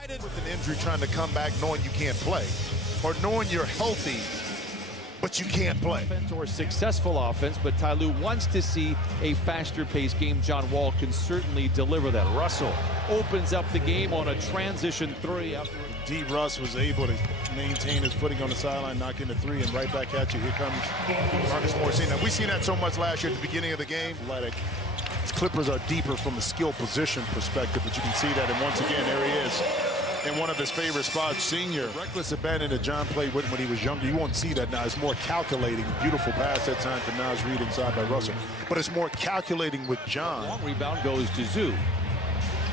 With an injury, trying to come back knowing you can't play, or knowing you're healthy, but you can't play. Or successful offense, but Ty Lue wants to see a faster-paced game. John Wall can certainly deliver that. Russell opens up the game on a transition three. D. Russ was able to maintain his footing on the sideline, knock in the three, and right back at you. Here comes Marcus Morris. Now, we've seen that so much last year at the beginning of the game. Athletic. His Clippers are deeper from a skill position perspective, but you can see that. And once again, there he is in one of his favorite spots, senior. Reckless abandon that John played with when he was younger. You won't see that now. It's more calculating. Beautiful pass that time to Naz Reid inside by Russell. But it's more calculating with John. Long rebound goes to Zoo.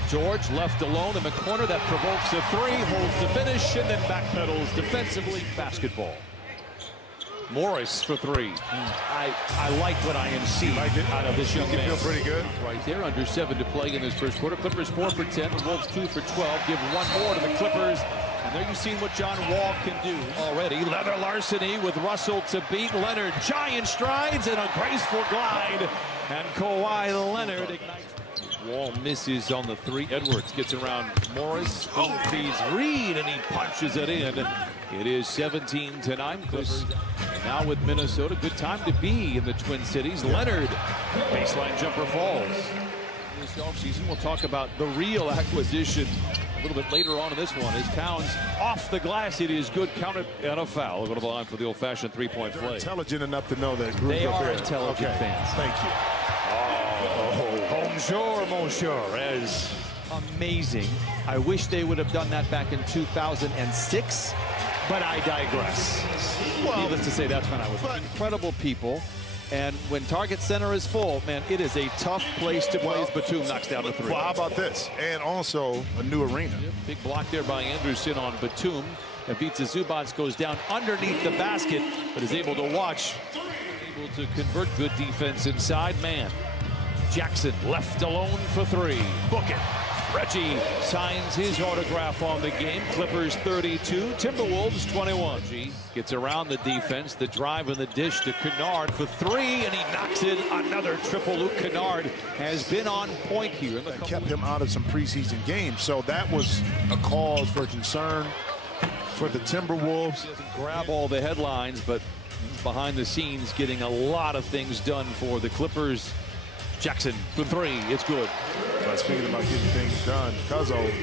George left alone in the corner. That provokes a three, holds the finish, and then backpedals defensively. Basketball. Morris for three. I like what I am seeing out of this young man. You feel pretty good? Right there, under 7 to play in this first quarter. Clippers 4 for 10, the Wolves 2 for 12. Give one more to the Clippers. And there you've seen what John Wall can do already. Leather larceny with Russell to beat Leonard. Giant strides and a graceful glide. And Kawhi Leonard ignites. Wall misses on the three. Edwards gets around Morris. Feeds Reed, and he punches it in. It is 17-9 Clippers. Now with Minnesota, good time to be in the Twin Cities. Leonard, baseline jumper falls. This offseason, we'll talk about the real acquisition a little bit later on in this one. As Towns off the glass, it is good, counted and a foul. Go to the line for the old-fashioned three-point play. Intelligent enough to know that group they are there. intelligent fans. Thank you. Bonjour, monsieur. As amazing. I wish they would have done that back in 2006. But I digress. Well, needless to say, that's when I was incredible people. And when Target Center is full, man, it is a tough place to play. As Batum knocks down a three. Well, how about this? And also a new arena. Big block there by Anderson on Batum. And Ivica Zubac goes down underneath the basket, but is able to watch. Able to convert good defense inside. Man, Jackson left alone for three. Book it. Reggie signs his autograph on the game. Clippers 32, Timberwolves 21. G gets around the defense, the drive and the dish to Kennard for three, and he knocks in another triple. Luke Kennard has been on point here. That kept him out of some preseason games, so that was a cause for concern for the Timberwolves. He doesn't grab all the headlines, but he's behind the scenes getting a lot of things done for the Clippers. Jackson for three, it's good. Speaking about getting things done, Cuzzo,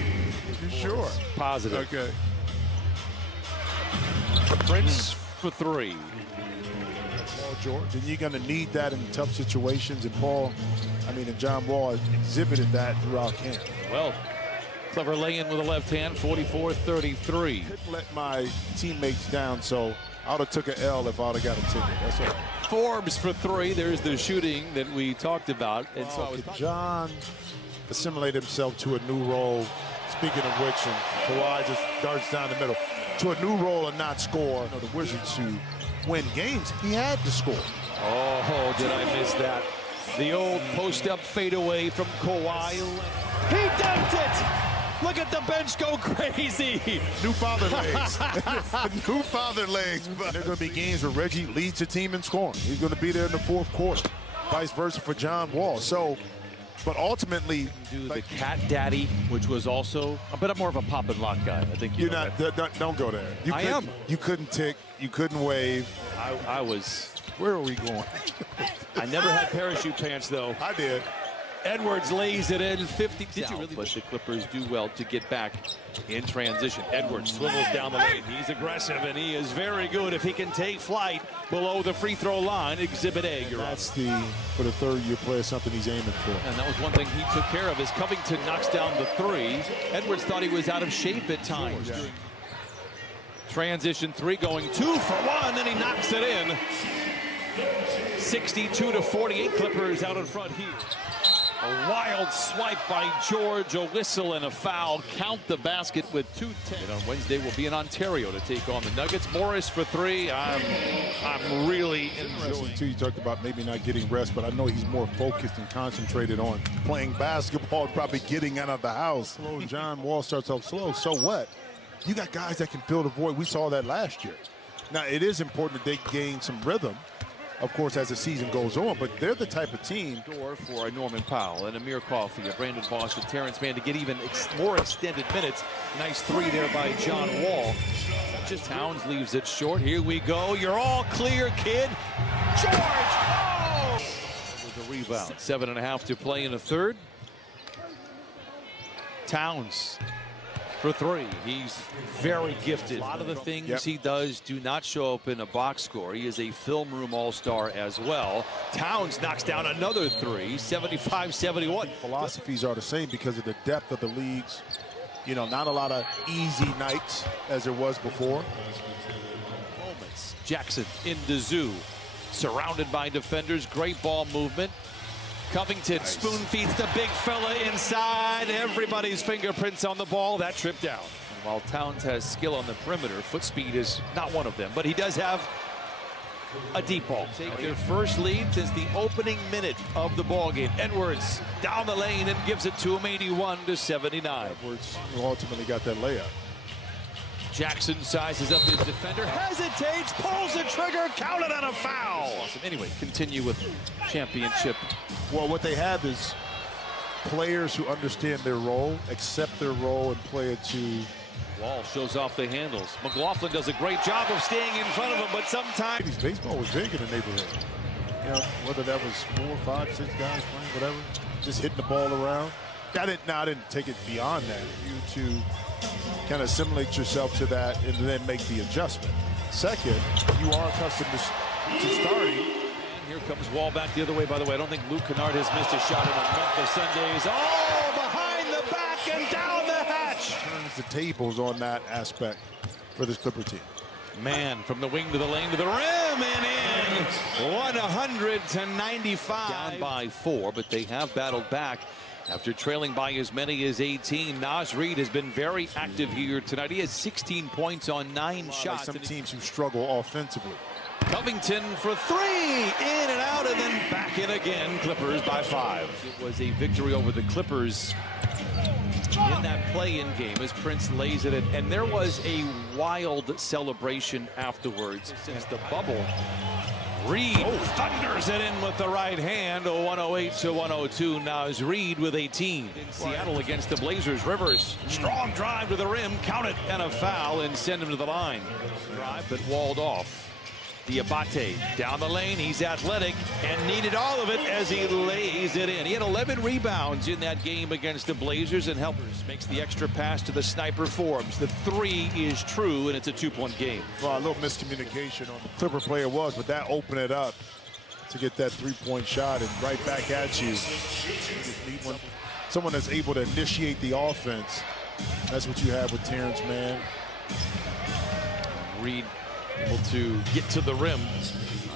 Sure. Positive. Okay. Prince for three. Paul George, and you're going to need that in tough situations. And and John Wall exhibited that throughout camp. Well, clever lay-in with the left hand, 44-33. Couldn't let my teammates down, so I would have took an L if I would have got a ticket. That's all. Forbes for three. There's the shooting that we talked about. And so John assimilated himself to a new role. Speaking of which, and Kawhi just darts down the middle to a new role and not score. The Wizards who win games, he had to score. Oh, did I miss that? The old post-up fadeaway from Kawhi. He dunked it! Look at the bench go crazy. New father legs. New father legs. There are going to be games where Reggie leads the team in scoring. He's going to be there in the fourth quarter. Vice versa for John Wall. So, but ultimately, do the cat daddy, which was also a bit more of a pop and lock guy. I think you're not. Don't go there. I am. You couldn't tick. You couldn't wave. I was. Where are we going? I never had parachute pants though. I did. Edwards lays it in 50. Did you really? But the Clippers do well to get back in transition. Edwards swivels down the lane. He's aggressive and he is very good. If he can take flight below the free throw line, Exhibit A. That's for the third-year player, something he's aiming for. And that was one thing he took care of. As Covington knocks down the three, Edwards thought he was out of shape at times. Yeah. Transition three going 2 for 1, and he knocks it in. 62-48, Clippers out in front here. A wild swipe by George, a whistle and a foul. Count the basket with 2:10. And on Wednesday, we'll be in Ontario to take on the Nuggets. Morris for three. I'm really enjoying. Too, you talked about maybe not getting rest, but I know he's more focused and concentrated on playing basketball, probably getting out of the house. Slow. John Wall starts off slow. So what? You got guys that can fill the void. We saw that last year. Now, it is important that they gain some rhythm. of course, as the season goes on. But they're the type of team. Door for Norman Powell and Amir Coffey, a Brandon Boston, Terrence Mann to get even more extended minutes. Nice three there by John Wall. Just Towns leaves it short. Here we go. You're all clear, kid. George! Oh! With the rebound. 7.5 to play in the third. Towns for three. He's very gifted. A lot of the things he does do not show up in a box score. He is a film room all-star as well. Towns knocks down another three, 75-71. Philosophies are the same because of the depth of the leagues. You know, not a lot of easy nights as there was before. Moments. Jackson into Zoo. Surrounded by defenders. Great ball movement. Covington spoon feeds the big fella inside. Everybody's fingerprints on the ball. That trip down. And while Towns has skill on the perimeter, foot speed is not one of them. But he does have a deep ball. Take their first lead since the opening minute of the ball game. Edwards down the lane and gives it to him, 81-79. Edwards ultimately got that layup. Jackson sizes up his defender, hesitates, pulls the trigger, counted on a foul. Awesome. Anyway, continue with championship. Well, what they have is players who understand their role, accept their role, and play it to. Wall shows off the handles. McLaughlin does a great job of staying in front of him, but sometimes Baseball was big in the neighborhood. You know, whether that was 4, 5, 6 guys playing, whatever, just hitting the ball around. I didn't take it beyond that. You to kind of assimilate yourself to that and then make the adjustment. Second, you are accustomed to starting. And here comes Wall back the other way, by the way. I don't think Luke Kennard has missed a shot in a month of Sundays. Oh, behind the back and down the hatch. Turns the tables on that aspect for this Clipper team. Man, from the wing to the lane to the rim and in. 100-95. Down by 4, but they have battled back. After trailing by as many as 18, Naz Reid has been very active here tonight. He has 16 points on 9 shots. Like some teams who struggle offensively. Covington for three, in and out, and then back in again. Clippers by 5. It was a victory over the Clippers in that play-in game as Prince lays it in. And there was a wild celebration afterwards since the bubble. Reid thunders it in with the right hand, 108-102. Naz Reid with 18. In Seattle against the Blazers, Rivers, strong drive to the rim, count it, and a foul, and send him to the line. Drive, but walled off. Diabate down the lane. He's athletic and needed all of it as he lays it in. He had 11 rebounds in that game against the Blazers, and Helpers makes the extra pass to the sniper Forbes. The three is true, and it's a 2-point game. Well, a little miscommunication on the Clipper player was, but that opened it up to get that 3-point shot and right back at you. You just need someone that's able to initiate the offense. That's what you have with Terrence Mann. Reid able to get to the rim.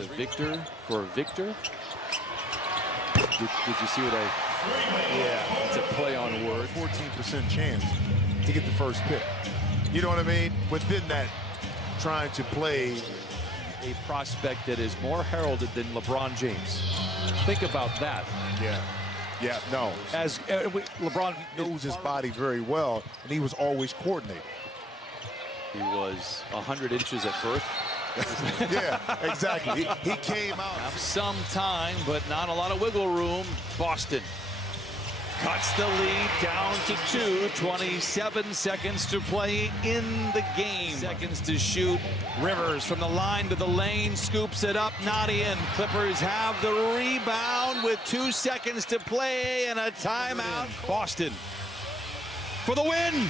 The Victor for Victor. Did you see what Yeah. it's a play on word. 14% chance to get the first pick. You know what I mean? Within that, trying to play A prospect that is more heralded than LeBron James. Think about that. Yeah, no. As LeBron Knows his body very well, and he was always coordinated. He was 100 inches at birth. Yeah, exactly. He came out. Have some time, but not a lot of wiggle room. Boston cuts the lead down to 2. 27 seconds to play in the game. Seconds to shoot. Rivers from the line to the lane, scoops it up, not in. Clippers have the rebound with 2 seconds to play and a timeout. Boston for the win.